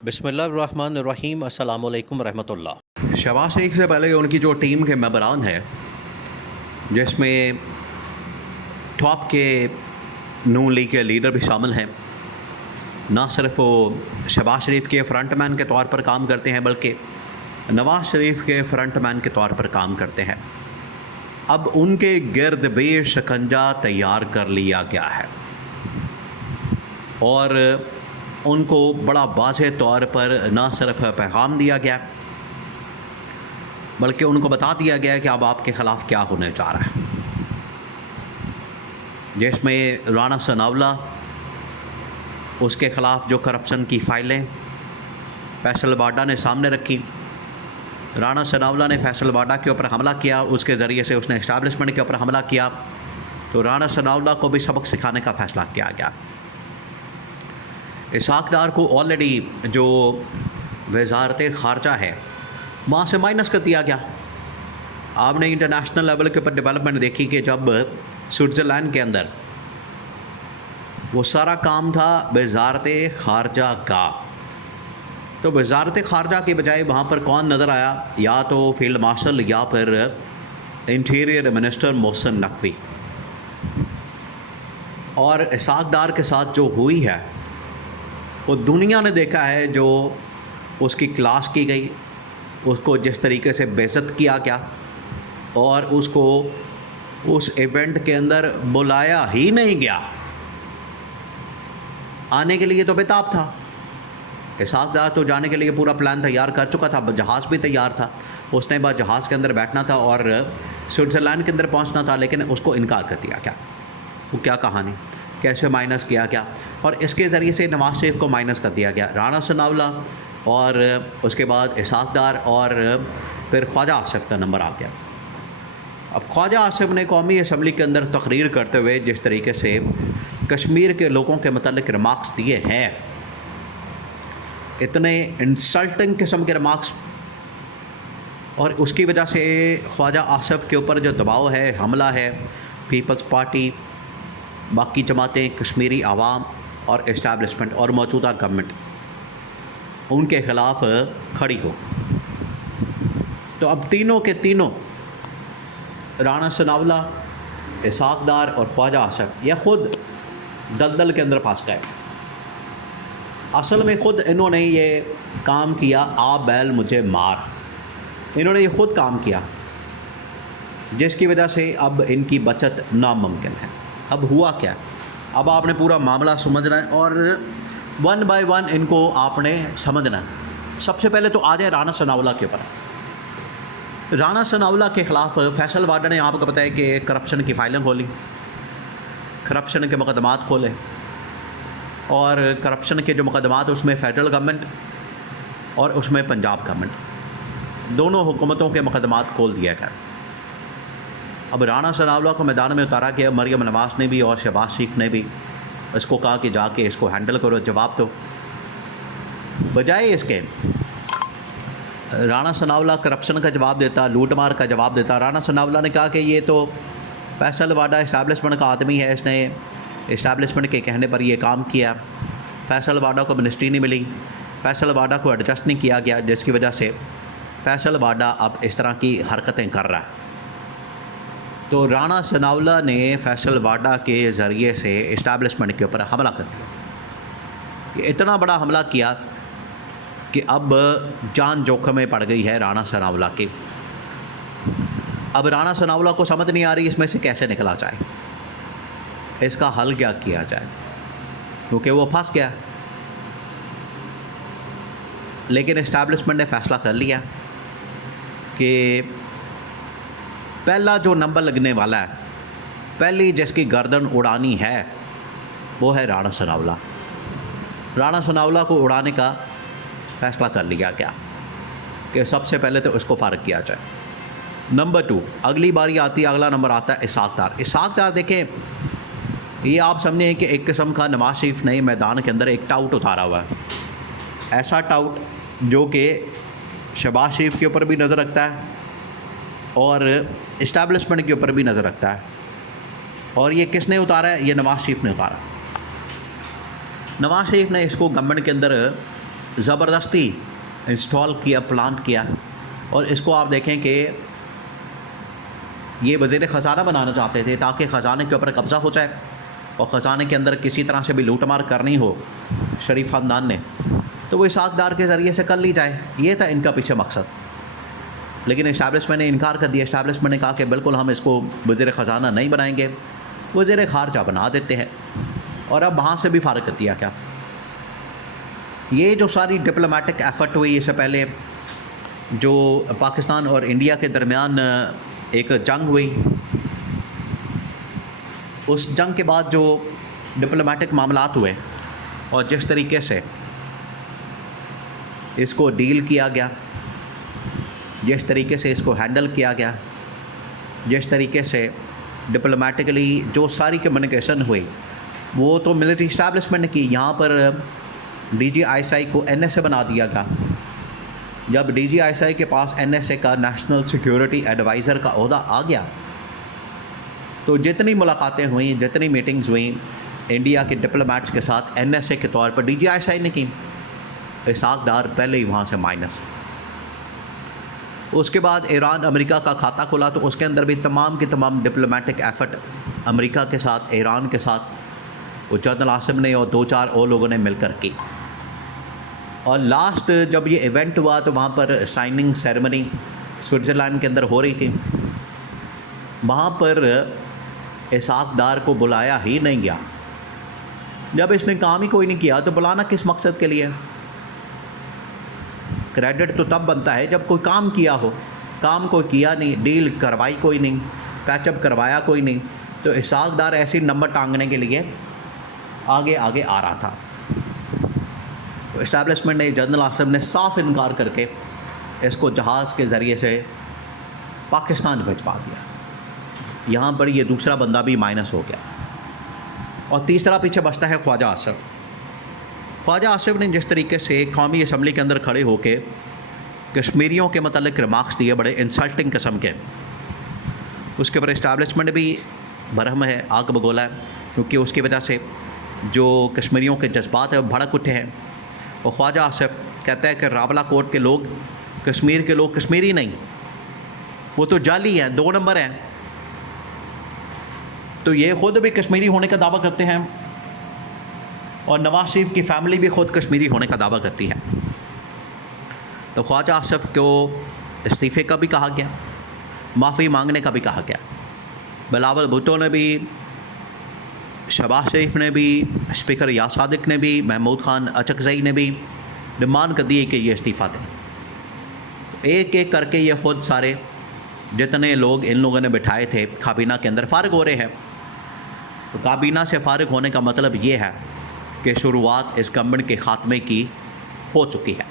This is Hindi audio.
बिस्मिल्लाहिर्रहमानिर्रहीम अस्सलाम वालेकुम रहमतुल्लाह। शहबाज शरीफ से पहले उनकी जो टीम के मेंबरान हैं, जिसमें टॉप के नून लीग के लीडर भी शामिल हैं, ना सिर्फ वो शहबाज शरीफ के फ्रंटमैन के तौर पर काम करते हैं बल्कि नवाज़ शरीफ के फ्रंटमैन के तौर पर काम करते हैं। अब उनके गिर्द बेशिकंजा तैयार कर लिया गया है और उनको बड़ा वाज़ेह तौर पर न सिर्फ पैगाम दिया गया बल्कि उनको बता दिया गया है कि अब आपके ख़िलाफ़ क्या होने जा रहा है, जिसमें राना सनाउल्लाह, उसके ख़िलाफ़ जो करप्शन की फ़ाइलें फैसल वाडा ने सामने रखी। राना सनाउल्लाह ने फैसल वाडा के ऊपर हमला किया, उसके ज़रिए से उसने इस्टेब्लिशमेंट के ऊपर हमला किया, तो राना सनाउल्लाह को भी सबक सिखाने का फ़ैसला किया गया। इसहाक़ डार को ऑलरेडी जो वज़ारत ख़ारजा है वहाँ से माइनस कर दिया गया। आपने इंटरनेशनल लेवल के ऊपर डेवलपमेंट देखी कि जब स्विट्ज़रलैंड के अंदर वो सारा काम था वज़ारत ख़ारजा का, तो वज़ारत ख़ारजा के बजाय वहाँ पर कौन नज़र आया? या तो फील्ड मार्शल या फिर इंटीरियर मिनिस्टर मोहसिन नकवी। और इसहाक़ डार के साथ जो हुई है वो दुनिया ने देखा है, जो उसकी क्लास की गई, उसको जिस तरीके से बेइज्जत किया गया और उसको उस इवेंट के अंदर बुलाया ही नहीं गया। आने के लिए तो बेताब था, इसहाक़ डार तो जाने के लिए पूरा प्लान तैयार कर चुका था, जहाज़ भी तैयार था, उसने बस जहाज़ के अंदर बैठना था और स्विट्ज़रलैंड के अंदर पहुंचना था, लेकिन उसको इनकार कर दिया गया। वो क्या कहानी, कैसे माइनस किया गया? और इसके ज़रिए से नवाज़ शरीफ को माइनस कर दिया गया। राना सनाउल्लाह और उसके बाद इसहाक़ डार और फिर ख्वाजा आसिफ का नंबर आ गया। अब ख्वाजा आसिफ ने कौमी असम्बली के अंदर तकरीर करते हुए जिस तरीके से कश्मीर के लोगों के मतलब रिमार्क्स दिए हैं, इतने इंसल्टिंग किस्म के रिमार्क्स, और उसकी वजह से ख्वाजा आसिफ के ऊपर जो दबाव है, हमला है, पीपल्स पार्टी, बाकी जमातें, कश्मीरी आवाम और इस्टेब्लिशमेंट और मौजूदा गवर्नमेंट उनके ख़िलाफ़ खड़ी हो। तो अब तीनों के तीनों, राना सनाउल्लाह, इसहाक़ डार और ख्वाजा आसिफ, ये ख़ुद दलदल के अंदर फंस गए। असल में ख़ुद इन्होंने ये काम किया, आ बैल मुझे मार, इन्होंने ये ख़ुद काम किया, जिसकी वजह से अब इनकी बचत नामुमकिन है। अब हुआ क्या? अब आपने पूरा मामला समझना है और वन बाय वन इनको आपने समझना है। सबसे पहले तो आ जाए राना सनाउल्लाह के ऊपर। राना सनाउल्लाह के ख़िलाफ़ फैसल वाडा ने आपको पता है कि करप्शन की फ़ाइलें खोली, करप्शन के मुकदमात खोले, और करप्शन के जो मुकदमात उसमें फ़ेडरल गवर्नमेंट और उसमें पंजाब गवर्नमेंट, दोनों हुकूमतों के मुकदमात खोल दिया गया। अब राना सनाउल्लाह को मैदान में उतारा गया। मरियम नवाज़ ने भी और शहबाज शरीफ ने भी इसको कहा कि जाके इसको हैंडल करो, जवाब दो। बजाय इसके राना सनाउल्लाह करप्शन का जवाब देता, लूटमार का जवाब देता। राना सनाउल्लाह ने कहा कि ये तो फैसल वाडा इस्टेब्लिशमेंट का आदमी है, इसने इस्टेब्लिशमेंट के कहने पर यह काम किया। फैसल वाडा को मिनिस्ट्री नहीं मिली, फैसल वाडा को एडजस्ट नहीं किया गया, जिसकी वजह से फैसल वाडा अब इस तरह की हरकतें कर रहा है। तो राना सनाउल्लाह ने फैसल वाडा के ज़रिए से इस्टेब्लिशमेंट के ऊपर हमला कर दिया। इतना बड़ा हमला किया कि अब जान जोखिम में पड़ गई है राना सनाउल्लाह की। अब राना सनाउल्लाह को समझ नहीं आ रही इसमें से कैसे निकला जाए, इसका हल क्या किया जाए, क्योंकि वो फंस गया। लेकिन इस्टेब्लिशमेंट ने फ़ैसला कर लिया कि पहला जो नंबर लगने वाला है, पहली जिसकी गर्दन उड़ानी है, वो है राना सनाउल्लाह। राना सनाउल्लाह को उड़ाने का फ़ैसला कर लिया गया कि सबसे पहले तो इसको फ़ारिग किया जाए। नंबर 2, अगली बारी आती है, अगला नंबर आता है इसहाक़ डार। इसहाक़ डार देखें, ये आप समझें कि एक किस्म का नवाज़ शरीफ ने मैदान के अंदर एक टाउट उतारा हुआ है, ऐसा टाउट जो कि शहबाज शरीफ के ऊपर भी नज़र रखता है और इस्टेब्लिशमेंट के ऊपर भी नज़र रखता है। और ये किसने उतारा है? ये नवाज़ शरीफ ने उतारा। नवाज़ शरीफ ने इसको गवर्नमेंट के अंदर ज़बरदस्ती इंस्टॉल किया, प्लान किया। और इसको आप देखें कि ये वज़ीर ख़ज़ाना बनाना चाहते थे ताकि ख़ज़ाने के ऊपर कब्ज़ा हो जाए और ख़ज़ाने के अंदर किसी तरह से भी लूटमार करनी हो शरीफ ख़ानदान ने तो वो इसहाक़ डार के ज़रिए से कर ली जाए। ये था इनका पीछे मकसद। लेकिन इस्टेब्लिशमेंट ने इनकार कर दिया। इस्टेब्लिशमेंट ने कहा कि बिल्कुल हम इसको वज़ीर ख़ज़ाना नहीं बनाएंगे, वज़ीर ख़ारजा बना देते हैं। और अब वहाँ से भी फ़ारिग कर दिया। क्या ये जो सारी डिप्लोमेटिक एफ़र्ट हुई, इससे पहले जो पाकिस्तान और इंडिया के दरमियान एक जंग हुई, उस जंग के बाद जो डिप्लोमेटिक मामलात हुए और जिस तरीके से इसको डील किया गया, जिस तरीके से इसको हैंडल किया गया, जिस तरीके से डिप्लोमेटिकली जो सारी कम्युनिकेशन हुई, वो तो मिलिट्री इस्टेब्लिशमेंट ने की। यहाँ पर DGISI को NSA बना दिया गया। जब DGISI के पास NSA का नेशनल सिक्योरिटी एडवाइज़र का ओहदा आ गया तो जितनी मुलाकातें हुई, जितनी मीटिंग्स हुई इंडिया के डिप्लोमेट्स के साथ NSA के तौर पर DGISI ने की। इसहाक़ डार पहले ही वहाँ से माइनस। उसके बाद ईरान अमेरिका का खाता खुला तो उसके अंदर भी तमाम की तमाम डिप्लोमेटिक एफ़र्ट अमेरिका के साथ, ईरान के साथ वो जनरल आसिम ने और 2-4 और लोगों ने मिलकर की। और लास्ट जब ये इवेंट हुआ तो वहाँ पर साइनिंग सेरेमनी स्विट्ज़रलैंड के अंदर हो रही थी। वहाँ पर इसहाक़ डार को बुलाया ही नहीं गया। जब इसने काम ही कोई नहीं किया तो बुलाना किस मकसद के लिए? क्रेडिट तो तब बनता है जब कोई काम किया हो। काम कोई किया नहीं, डील करवाई कोई नहीं, पैचअप करवाया कोई नहीं, तो इसहाक़ डार ऐसी नंबर टांगने के लिए आगे आगे आ रहा था। तो इस्टेब्लिशमेंट ने, जनरल आसिम ने साफ इनकार करके इसको जहाज़ के ज़रिए से पाकिस्तान भिजवा दिया। यहाँ पर ये दूसरा बंदा भी माइनस हो गया। और तीसरा पीछे बचता है ख्वाजा आसिफ। ख्वाजा आसिफ ने जिस तरीके से कौमी असम्बली के अंदर खड़े होकर कश्मीरियों के मतलब रिमार्क्स दिए, बड़े इंसल्टिंग किस्म के, उसके ऊपर इस्टेब्लिशमेंट भी बरहम है, आग बगोला है, क्योंकि उसकी वजह से जो कश्मीरियों के जज्बात हैं वो भड़क उठे हैं। और ख्वाजा आसिफ कहता है कि रावला कोट के लोग, कश्मीर के लोग कश्मीरी नहीं, वो तो जाली हैं, 2 नंबर हैं। तो ये ख़ुद भी कश्मीरी होने का दावा करते हैं और नवाज शरीफ की फ़ैमिली भी ख़ुद कश्मीरी होने का दावा करती है। तो ख्वाजा आसिफ को इस्तीफ़े का भी कहा गया, माफ़ी मांगने का भी कहा गया। बिलावल भुट्टो ने भी, शहबाज शरीफ ने भी, स्पीकर याद सादिक ने भी, महमूद खान अचकज़ई ने भी डिमांड कर दी कि ये इस्तीफ़ा दें। एक एक करके ये ख़ुद सारे जितने लोग इन लोगों ने बिठाए थे काबीना के अंदर फ़ारिग हो रहे हैं। तो काबीना से फ़ारिग होने का मतलब ये है कि शुरुआत इस गवर्नमेंट के ख़ात्मे की हो चुकी है।